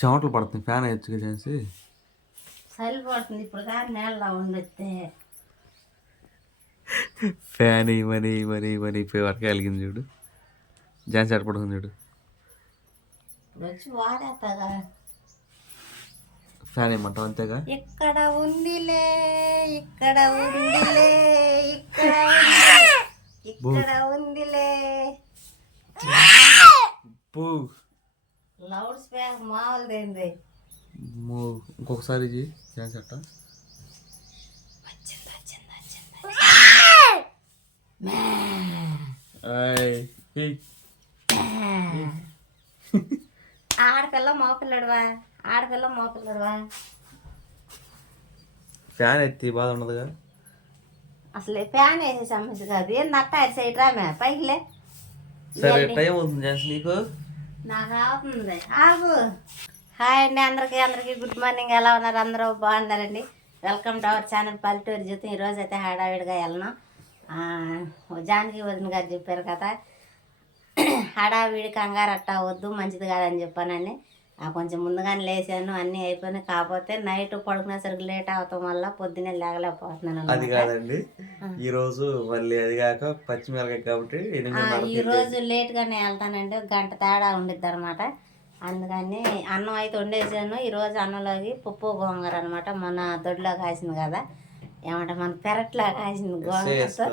చెమటలు పడుతుంది ఫ్యాన్ వేయచ్చుగా చేసి. చలి పడుతుంది ఇప్పుడు కానీ నేలలో ఉండొస్తే. ఫ్యాన్ మనీ పోయి వరకు వెలిగింది చూడు. ఝాన్సీ ఎక్కడ పడుతుంది చూడు. వచ్చి వాడేస్తాగా. ఫ్యాన్ ఏమంటావు అంతేగా. ఇక్కడ ఉందిలే ఇక్కడ ఉందిలే ఇక్కడ ఉందిలే. లౌడ్ స్పీకర్ మామూలుదేంది. ఇంకొకసారి ఝాన్సీ అట్ట. ఆడపిల్ల మగపిల్లడువా ఆడపిల్ల మగపిల్లడువా. ఫ్యాన్ ఎత్తి బాధ ఉండదుగా. అసలు ఫ్యాన్ వేసే సమస్య కాదు. ఏం నట్ట సైడ్ రామే పైకిలే. సరే టైం అవుతుంది ఝాన్సీ నీకు. నాకు అవుతుంది ఆగు. హాయ్ అండి అందరికీ గుడ్ మార్నింగ్. ఎలా ఉన్నారు అందరూ? బాగున్నారండి. వెల్కమ్ టు అవర్ ఛానల్ పల్లెటూరు జీవితం. ఈరోజు అయితే హడావిడిగా వెళ్ళను. జానకి వదిన గారు చెప్పారు కదా, హడావిడి కంగారు అట్టా వద్దు మంచిది కాదని చెప్పానని కొంచెం ముందుగానే లేచాను. అన్నీ అయిపోయినాయి. కాకపోతే నైట్ పడుకునేసరికి లేట్ అవటం వల్ల పొద్దున్నే లేగలేకపోతున్నాను. అది కాదండి ఈరోజు మళ్ళీ అది కాక పచ్చిమిరకాయ కాబట్టి ఈరోజు లేట్గానే వెళ్తానండి. గంట తేడా ఉండిద్ది అనమాట. అందుకని అన్నం అయితే వండేసాను. ఈరోజు అన్నంలోకి పప్పు గోంగూర అనమాట. మొన్న దొడ్లో కాసింది కదా, ఏమంటే మన పెరట్లో కాసింది గోంగూరతో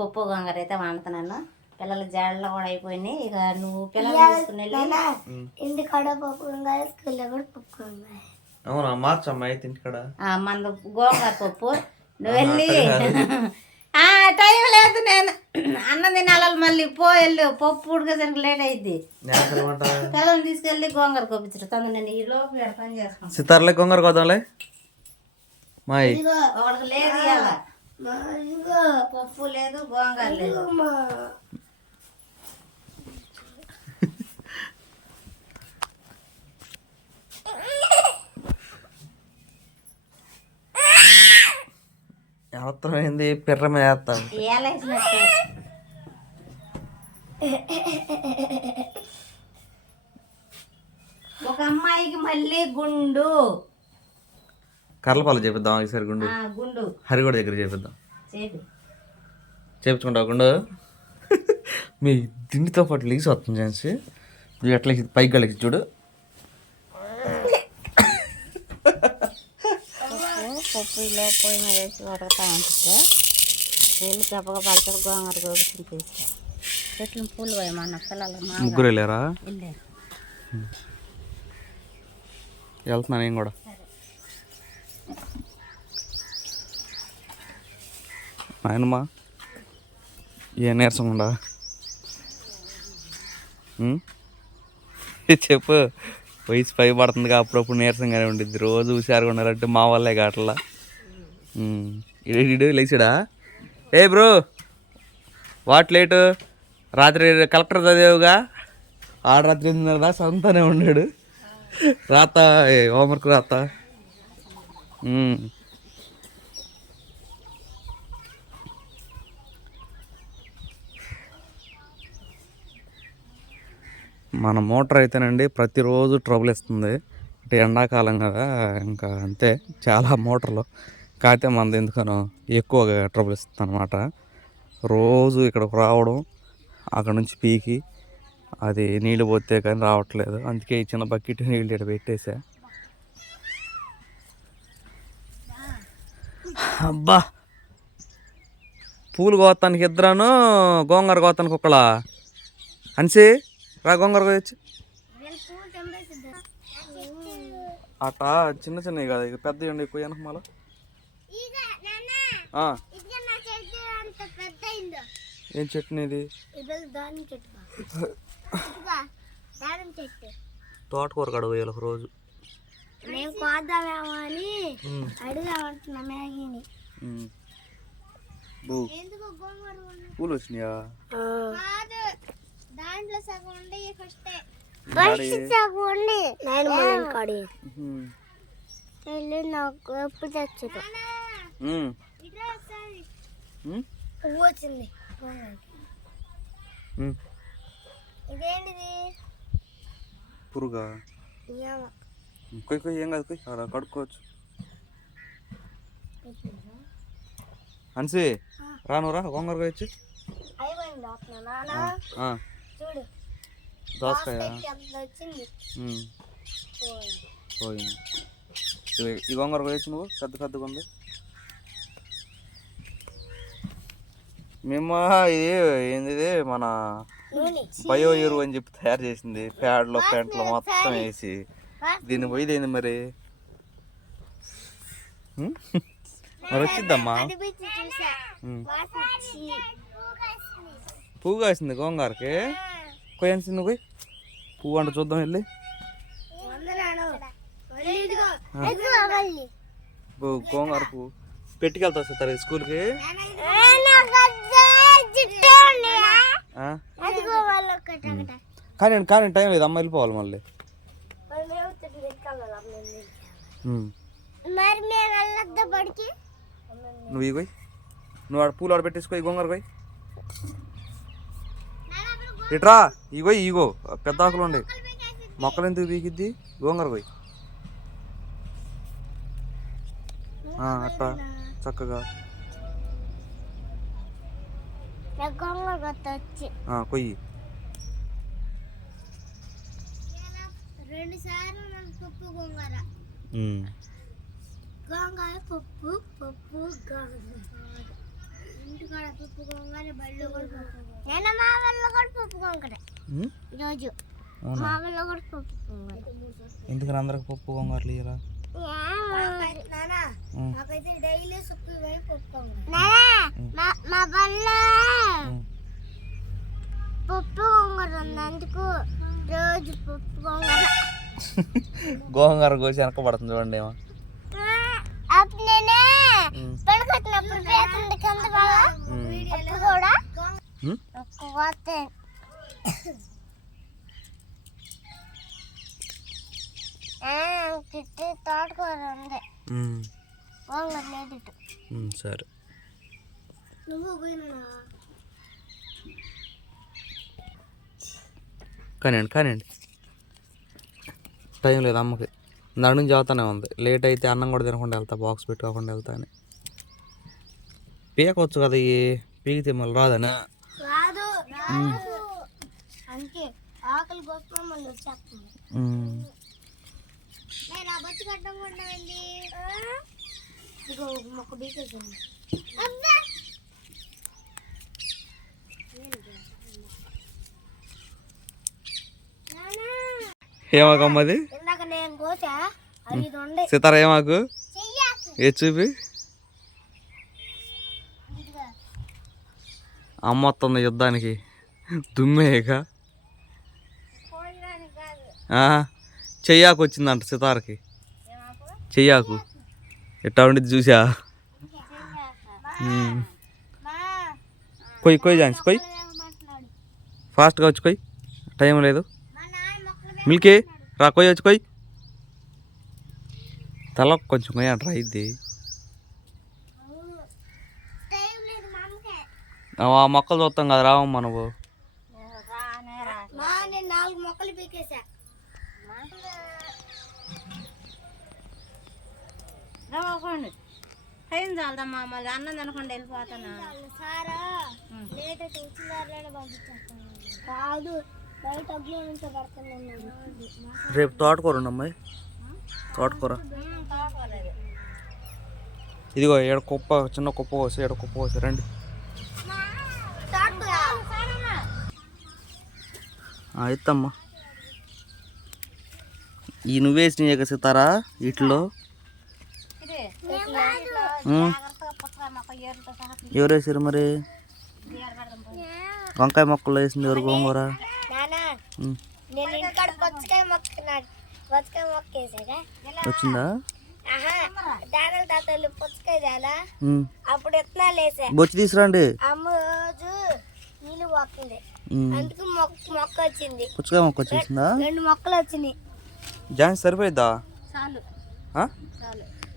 పప్పు గోంగూర అయితే వండుతున్నాను. పిల్లల జాడలో కూడా అయిపోయినాయి. ఇక నువ్వు పిల్లలు తీసుకుని ఇంటికాడ పప్పు స్కూల్లో కూడా పప్పు మార్చమ్మా అయితే ఇంటికాడ మన గోంగూర పప్పు. నువ్వు వెళ్ళి టైం లేదు, నేను అన్నం తినాలి. మళ్ళీ వెళ్ళు పప్పు ఉడికేసరికి లేట్ అయింది. పిల్లల్ని తీసుకెళ్ళి గోంగూర కోపించరు తొందర. నేను ఈ లోపు పని చేస్తాను. సితార్లే గోంగూర కోదాంలే మాయ్. ఒకడికి లేదు ఇవాళ పప్పు లేదు గోంగూర లేదు. అవసరమైంది పిర్ర మీద వేస్తాను. ఒక అమ్మాయికి మళ్ళీ గుండు కర్లపాలు చేపిద్దాం. ఈసారి గుండు హరిగోడ దగ్గర చేపిద్దాం. చేపించుకుంటావు గుండు. మీ తిండితో పాటు లీసి వస్తుంది ఝాన్సీ. ఎట్లా పైకి గలికి చూడు. పప్పు ఇలా పొయ్యి మీద వేసి ఉడకతా ఉంటుంది. వెళ్ళి గప్పగా పలచగా గోంగూర గోగుతుంది తీసుకో. చెట్లు పూలు పోయమన్న పిల్లలు ముగ్గురు వెళ్ళారా? వెళ్ళారు. వెళ్తున్నాను నేను కూడా. నాయనమ్మా ఏ నీరసం ఉండా చెప్పు. వయసు పై పడుతుంది అప్పుడప్పుడు నీరసంగానే ఉండిద్ది. రోజు హుషారుగా ఉండాలంటే మా వల్లే కావట్లా. ఇడు లేచాడా? ఏ బ్రో వాట్ లేటు? రాత్రి కలెక్టర్ చదివేవుగా. రాత్రి 8:30 దాకా సొంతనే ఉన్నాడు. రాత హోంవర్క్ రాత. మన మోటార్ అయితేనండి ప్రతిరోజు ట్రబుల్ ఇస్తుంది. అంటే ఎండాకాలం కదా ఇంకా అంతే చాలా మోటార్లు. కాకపోతే మనది ఎందుకనో ఎక్కువగా ట్రబుల్ ఇస్తుంది అనమాట. రోజు ఇక్కడికి రావడం, అక్కడ నుంచి పీకి అది నీళ్ళు పోతే కానీ రావట్లేదు. అందుకే ఈ చిన్న బకెట్ నీళ్ళు ఇక్కడ పెట్టేసా. అబ్బా పూలు కోతానికి ఇద్దరాను, గోంగూర కోతానికి ఒకలా. అన్సి రా గోంగూర కోయచ్చు. అట్టా చిన్న చిన్నవి కాదు, ఇక పెద్దవి ఉండి ఎక్కువ వెనక మళ్ళా. ఏం చట్నీ ఇది? తోటకూర కడ పోయాలి ఒక రోజు. పూలు వచ్చినాయా? నాకు ఎప్పుడు తెచ్చదు వచ్చింది. ఇదేంటిది? పురుగా కొయ్యి కొయ్యి, ఏం కాదు, కొయ్యి అలా కడుక్కోవచ్చు. అన్సి రానురా గోంగూర కొయ్యొచ్చు. చూడు దోసకాయ వచ్చింది. పోయింది. ఈ గోంగూర కొయ్యొచ్చు నువ్వు, పెద్ద పెద్దగా ఉంది. మేము ఇది ఏంది, ఇది మన బయో ఎరువు అని చెప్పి తయారు చేసింది, ప్యాడ్లో పెంట్లో మొత్తం వేసి. దీన్ని పోయిది ఏంది మరి, మరి వచ్చిద్దమ్మా. పువ్వు కాసింది గోంగూరకి, కొయ్యాల్సింది నువ్వు. పువ్వు అంటే చూద్దాం వెళ్ళి. గోంగూర పువ్వు పెట్టుకెళ్తా వస్తారు స్కూల్కి. కానీ కానీ టైం లేదు, అమ్మ వెళ్ళిపోవాలి మళ్ళీ. నువ్వు ఇగోయ్, నువ్వు ఆడ పూలు ఆడ పెట్టేసుకో. ఈ గోంగూర పోయి ఇట్రా, ఇగో ఇగో పెద్ద ఆకులు ఉండే మొక్కలు ఎందుకు పీకిద్ది. గోంగూర పోయి అట్లా చక్కగా కొయ్యి. 2 సార్లు పప్పు గోంగూర, గోంగూర పప్పు పప్పు ఇంటికాడ పప్పు గోంగూర, బళ్ళు కూడా పప్పు. నేను మా వాళ్ళు కూడా పప్పు గోంగూర ఈరోజు, మా వాళ్ళు కూడా పప్పు గోంగూర. ఎందుకని అందరికి పప్పు గోంగూరలు ఇయ్యరా? నాకైతే డైలీ పప్పు పప్పు మా వాళ్ళు పప్పు గోంగూర ఉంది, అందుకు రోజు పప్పు గోంగూర. గోంగూర కోసి వెనక పడుతుంది చూడండి. ఏమో అప్పుడు నేనే పడుకొచ్చినప్పుడు పేతుంది కింద అప్పుడు కూడా పోతే కిట్టి తోటకూర ఉంది, గోంగూర లేదు. సరే నువ్వు పోయినా కానివ్వండి కానివ్వండి, టైం లేదు అమ్మకి. దాని నుంచి చదువుతానే ఉంది. లేట్ అయితే అన్నం కూడా తినకుండా వెళ్తా, బాక్స్ పెట్టుకోకుండా వెళ్తా అని. పీకవచ్చు కదా, ఈ పీకితే మళ్ళీ రాదనా? రాదు అంటే ఆకలి కోసం మళ్ళీ వచ్చేస్తుంది. నేను ఆ బొచ్చు కట్టం కూడా వెళ్ళి ఇగో మొక్క బీకేసింది. ఏమాకమ్మది ఇందాక నేను కోసా, అది ఉండే సీతారా ఏమాకు ఏ చూపి. అమ్మ వస్తుంది యుద్ధానికి, దుమ్మేక చెయ్యాకు వచ్చిందంట సితారకి. చెయ్యాకు ఎట్టా ఉండిద్ది చూసా. కొయ్యి కొయ్యి జాన్స్ కొయ్యి, ఫాస్ట్గా వచ్చి కొయ్యి, టైం లేదు. మిల్కీ రా, కొయ్యి వచ్చి కొయ్యి. తల కొంచెం కొయ్యి అంటారా ఇది. ఆ మొక్కలు చూస్తాం కదా, రావమ్మా నువ్వు. 4 మొక్కలు పీకేసా. టైం చాలదమ్మా, మళ్ళీ అన్నం తినకుండా వెళ్ళిపోతాను. సారా లేట్ అయితే ఉచిదారులోనే పంపించేస్తాను. కాదు బయట అగ్లో నుంచి పడుతున్నాను. రేపు తోటకూర ఉండమ్మాయి, తోటకూర. ఇదిగో ఏడ కుప్ప, చిన్న కుప్ప కోసి, ఏడ కుప్ప కోసి రండి. ఎత్తమ్మా. ఈ నువ్వేసినాయి కదా సీతారా వీటిలో. ఎవరు వేసారు మరి? వంకాయ మొక్కలు వేసింది ఎవరు? గోంగూర. వచ్చిందా? అప్పుడు ఎత్నాలు వేసా, బొచ్చి తీసుకురండి. అమ్మ రోజు నీళ్ళు పోతుంది, అందుకు మొక్క వచ్చింది. పుచ్చకాయ మొక్క వచ్చేసిందా? 2 మొక్కలు వచ్చినాయి. జాన్స్ సరిపోయిద్దా? చాలు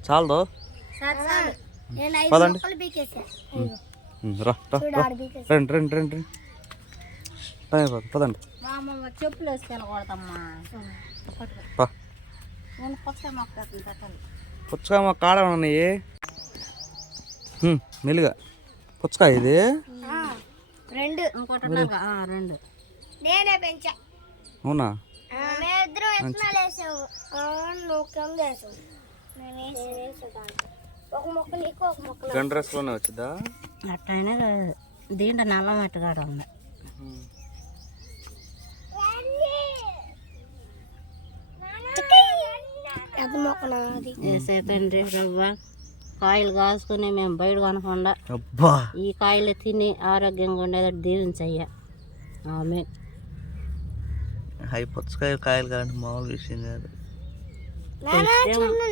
చాలదు. నేను 5 పదండి. మొక్కలు పీకేసా. రా రండి రండి రండి. పదండి. మా అమ్మమ్మ చెప్పులు వేసుకెళ్ళకూడదమ్మా. పా నేను పుచ్చకాయ మొక్క పెట్టాలి. పుచ్చకాయ మా కాడ ఉన్నాయి. మెల్లిగా పుచ్చకాయ ఇది 2 ఇంకోటి 2 నేనే పెంచా. అవునా? మేమిద్దరం విత్తనాలు వేసావు, నువ్వు కింద వేసావు. నేను వేసేదాన్ని ఒక మొక్క నీకు ఒక మొక్క. గండ్రస్లోనే వచ్చిందా? అట్టయినా దీంట్లో నల్ల మట్టి కాడ ఉంది. ఎంత మొక్క నాది వేసేతండ్రి రవ్వ కాయలు కాసుకుని మేము బయట కొనకుండా అబ్బా ఈ కాయలు తిని ఆరోగ్యంగా ఉండేది దీవించయ్యా. ఆమె అవి పుచ్చకాయ కాయలు కాదంటే మామూలు విషయం కాదు.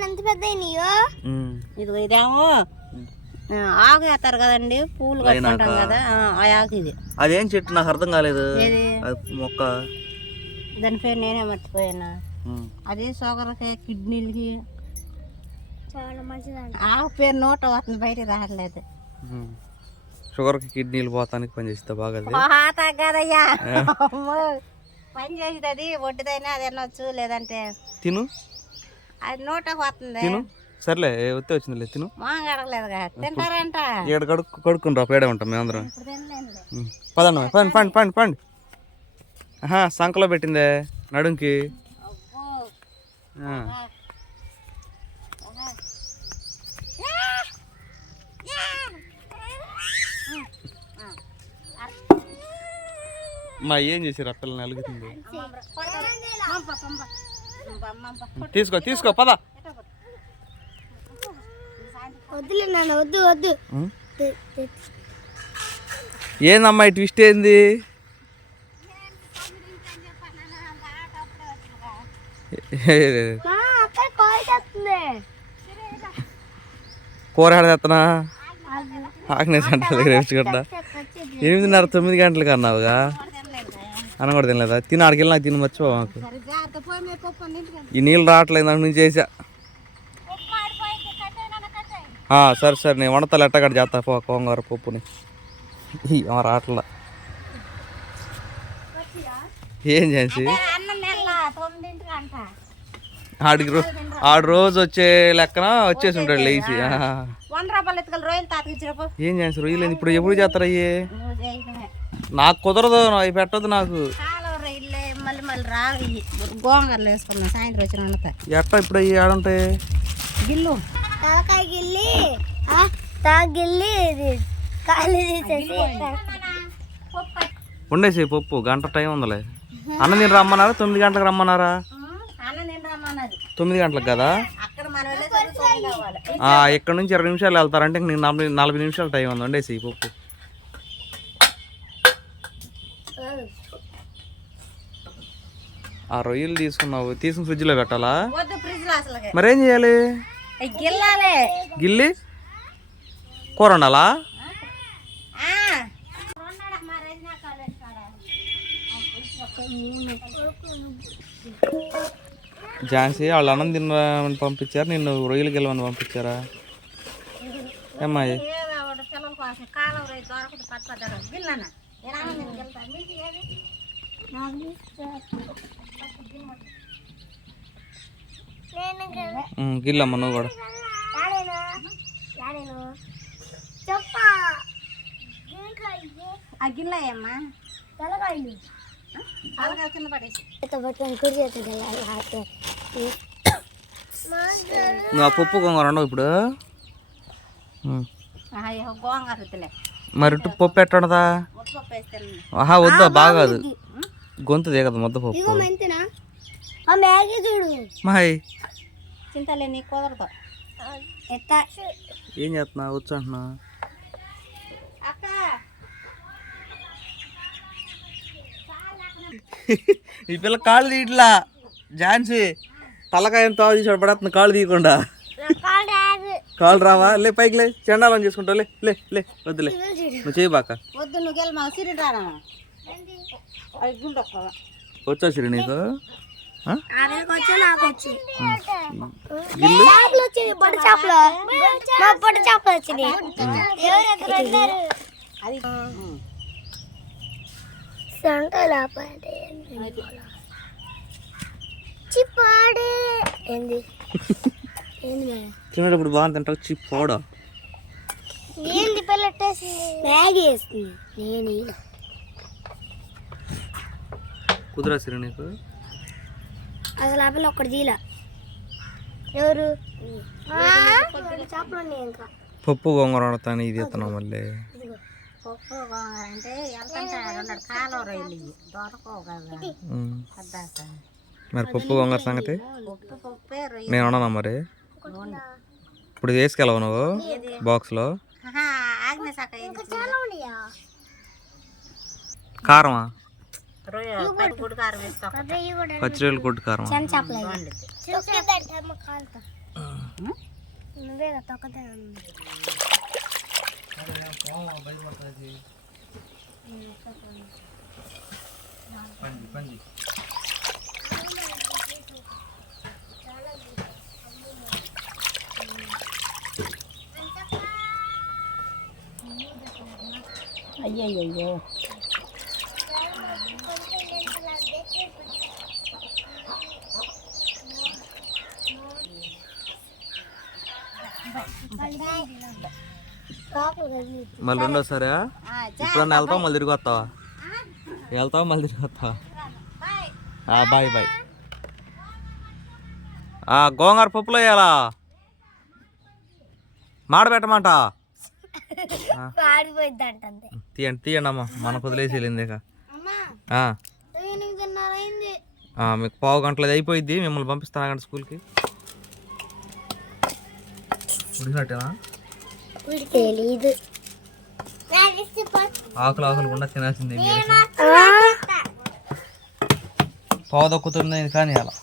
ఎంత పెద్ద ఇదిగో ఇదేమో ఆకు వేస్తారు కదండి, పూలు కట్టుకుంటాం కదా, ఆ ఆకు ఇది. అదేం చెట్టు నాకు అర్థం కాలేదు. ఏది మొక్క? దాని పేరు నేనే మర్చిపోయాను. అది షుగర్కి కిడ్నీలకి చాలా మంచిదండి. ఆకు పేరు నోట వస్తుంది, బయట రావట్లేదు. షుగర్కి కిడ్నీలు పోతానికి పనిచేస్తా బాగా. కదయ్యా పని చేసేది అది ఒడ్డుదైనా అది అనొచ్చు, లేదంటే తిను అది నోటకు వస్తుంది. తిను సర్లే వస్తే వచ్చిందిలే తిను. మొహం కడగలేదు కదా, తింటారంట. ఇక్కడ కడుక్కుని రా, పేడే ఉంటాం మేమందరం. ఇప్పుడు తినలేనులే. పదండి పండి పండి పండి పండి. సంకలో పెట్టిందే నడుంకి. అబ్బో. మా ఏం చేసారు ఆ పిల్లని అలుగుతుంది. తీసుకో తీసుకో పద. వద్దులే నాన్న, వద్దు వద్దు. ఏందమ్మా ఈ ట్విస్ట్ ఏంది? కూర ఆడేస్తున్నా ఆగ్నేస్ గంటల రేపుగడ్డ 8:30 9 గంటలకు అన్నావుగా. అన్న కూడా తినలేదా? తిని ఆడికి వెళ్ళి నాకు తిని మర్చిపో మాకు. ఈ నీళ్ళు రావట్లేదు నాకు నుంచి చేసా. సరే సరే నేను వండతాను ఎట్టగడ్డ చేస్తా కోంగార పప్పుని. రావట్లా ఏం చేసి ఆడు రోజు వచ్చే లెక్కన వచ్చేసి ఉంటాడు లేచి. 100 రూపాయలు ఎత్తుకలు రొయ్యలు తాతకిచ్చినప్పుడు ఏం చేస్తారు రొయ్యలు ఇప్పుడు ఎప్పుడు చేస్తారు అయ్యి? నాకు కుదరదు, అవి పెట్టదు నాకు. కాలువ రొయ్యలే మళ్ళీ మళ్ళీ రావి గోంగూరలు వేసుకున్నాం సాయంత్రం వచ్చిన వండుతాయి. ఎట్ట ఇప్పుడు అయ్యి ఆడుంటాయి? గిల్లు తలకాయ గిల్లి తాగిల్లి కాలు తీసేసి ఉండేసి పప్పు గంట టైం ఉందిలే. అన్న నేను రమ్మన్నారా? 9 గంటలకు రమ్మన్నారా? అన్న నేను రమ్మన్నది 9 గంటలకు కదా. అక్కడ మనం వెళ్ళేసరికి 9 కావాలి. ఇక్కడ నుంచి 20 నిమిషాలు వెళ్తారంటే ఇంక నేను 40 నిమిషాలు టైం ఉంది. ఉండేసి పప్పు. ఆ రొయ్యలు తీసుకున్నావు, తీసుకుని ఫ్రిడ్జ్లో పెట్టాలా? వద్దు ఫ్రిడ్జ్ లో అసలు మరేం చేయాలి? గిల్లాలే. గిల్లి కూర వండాలా? ఝాన్సీ వాళ్ళు అన్నం తినమని పంపించారు, నిన్ను రొయ్యలు గెలవని పంపించారా? ఏమ్మాయి పిల్లల కోసం కాలం రైతు దొరకదు పట్టుపడ్డారు గిల్లన నేను అన్నం నేను గెలుతా మీకు ఏది గిల్లమ్మ నువ్వు కూడా. ఆ గిల్లయ్యమ్మా తలకాయలు అలాగే కింద పడేసి నువ్వు ఆ పప్పు గొంగర ఉండవు ఇప్పుడు. గోంగూర వద్దులే మరి పప్పు ఎట్టడదా? ముద్దపప్పు వేస్తాను. వద్దా బాగాదు, గొంతు దిగదు ముద్దపప్పు. మాయ్ చింతలే నీకు కుదరదు. ఏం చేస్తున్నా వచ్చు అంటున్నా? అక్క ఈ పిల్ల కాళ్ళు తీయట్లా. ఝాన్సీ తలకాయ తావు తీసి పడేస్తుంది కాళ్ళు తీయకుండా. కాళ్ళు రావా? లే పైకి లే, చెండాలని చేసుకుంటావు. లే లే లే వద్దులే నువ్వు చేయి బాక. వద్దు నువ్వు గెలి మా సిరి రానా వచ్చా సిరి నీకు? నాకు వచ్చి గిల్లు పొడి చేపలు వచ్చినాయి. అది అంటే లేకపోతే చిప్పాడే ఏంది ఏంది మేడం తినేటప్పుడు బాగా తింటావు చిప్ పోడా ఏంది పిల్లట్టేసింది మ్యాగీ వేస్తుంది నేను కుదిరా సిరి నీకు అసలు ఆ పిల్ల ఒక్కటి తీలా ఎవరు చేపలు ఇంకా పప్పు గోంగూర వండుతాను ఇది ఎత్తున్నావు మళ్ళీ పప్పు అంటే ఎంతంటే 2 కాలం రైలు దొరకవు కదా అద్దాక మరి పప్పు గోంగూర సంగతి పప్పే రొయ్యి నేను వండనా మరి ఇప్పుడు తీసుకెళ్ళవు నువ్వు బాక్స్లో ఆగ్నేయ శాఖ కారమా రొయ్య గుడి కారం వేస్తాం పచ్చిరొయ్యలు కొట్టు కారం నువ్వే తొక్కతే అయ్యయ్యో మళ్ళీ రెండోసారి ఇప్పుడన్నా వెళ్తావా మళ్ళీ తిరిగి వస్తావా వెళ్తావా మళ్ళీ తిరిగి వస్తావా బాయ్ బాయ్ గోంగూర పప్పులో వేయాలా మాడబెట్టమంట ఆడిపోయింది అంటే తీయండి తీయండి అమ్మా మనకు వదిలేసి వెళ్ళింది ఇక మీకు పావు గంటలది అయిపోయింది మిమ్మల్ని పంపిస్తాను అక్కడ స్కూల్కి ఉడికినట్టేనా తెలీదు ఆకులు ఆకులు కూడా తినాల్సిందే పావు దొక్కుతుంది కానీ అలా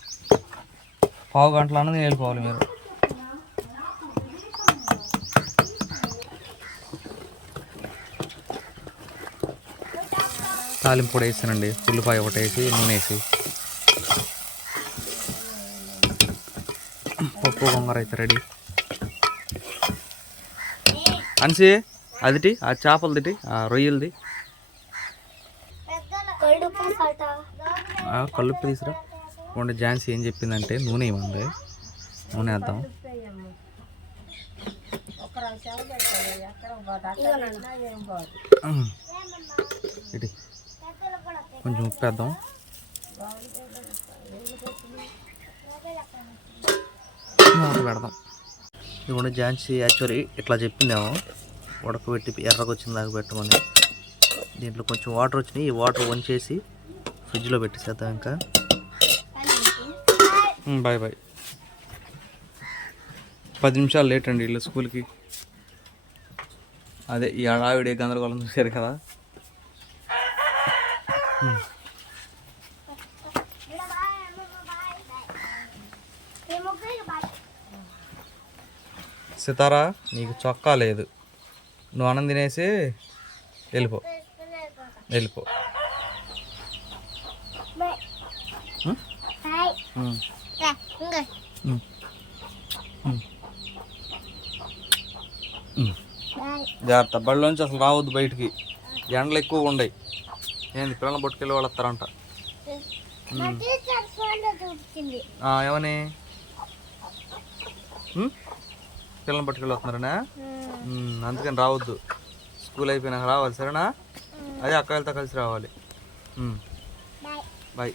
పావు గంటలు అన్నది వెళ్ళిపోవాలి మీరు తాలింపు కూడా వేసానండి ఉల్లిపాయ ఒకటి వేసి నూనె వేసి పప్పు గోంగూర అయితే రెడీ అన్సి అదిటి ఆ చేపలదిటి ఆ రొయ్యలది కలుపు తీసురా కొండ ఝాన్సీ ఏం చెప్పిందంటే నూనె ఇవ్వండి నూనె వేద్దాం ఇటు కొంచెం ఉప్పు వేద్దాం మూత పెడదాం ఇదిగోండి ఝాన్సీ యాక్చువల్లీ ఇట్లా చెప్పిందేమో ఉడకబెట్టి ఎర్రగా వచ్చిన దాకా పెట్టమని దీంట్లో కొంచెం వాటర్ వచ్చినాయి ఈ వాటర్ వంచేసి ఫ్రిడ్జ్లో పెట్టేసేద్దాం ఇంకా బాయ్ బాయ్ 10 నిమిషాలు లేట్ అండి వీళ్ళు స్కూల్కి అదే ఈ ఆవిడ గందరగోళం చూశారు కదా సితారా నీకు చొక్కా లేదు నువ్వు అన్నం తినేసి వెళ్ళిపో వెళ్ళిపో జాగ్రత్త బడిలోంచి అసలు రావద్దు బయటికి ఎండలు ఎక్కువగా ఉండయి ఏంది పిల్లలు పట్టుకెళ్ళి వాళ్ళు వస్తారంట ఏమని పిల్లలు పట్టుకెళ్ళి వస్తున్నారనా అందుకని రావద్దు స్కూల్ అయిపోయినాక రావాలి సరేనా అదే అక్క వెళ్తా కలిసి రావాలి బాయ్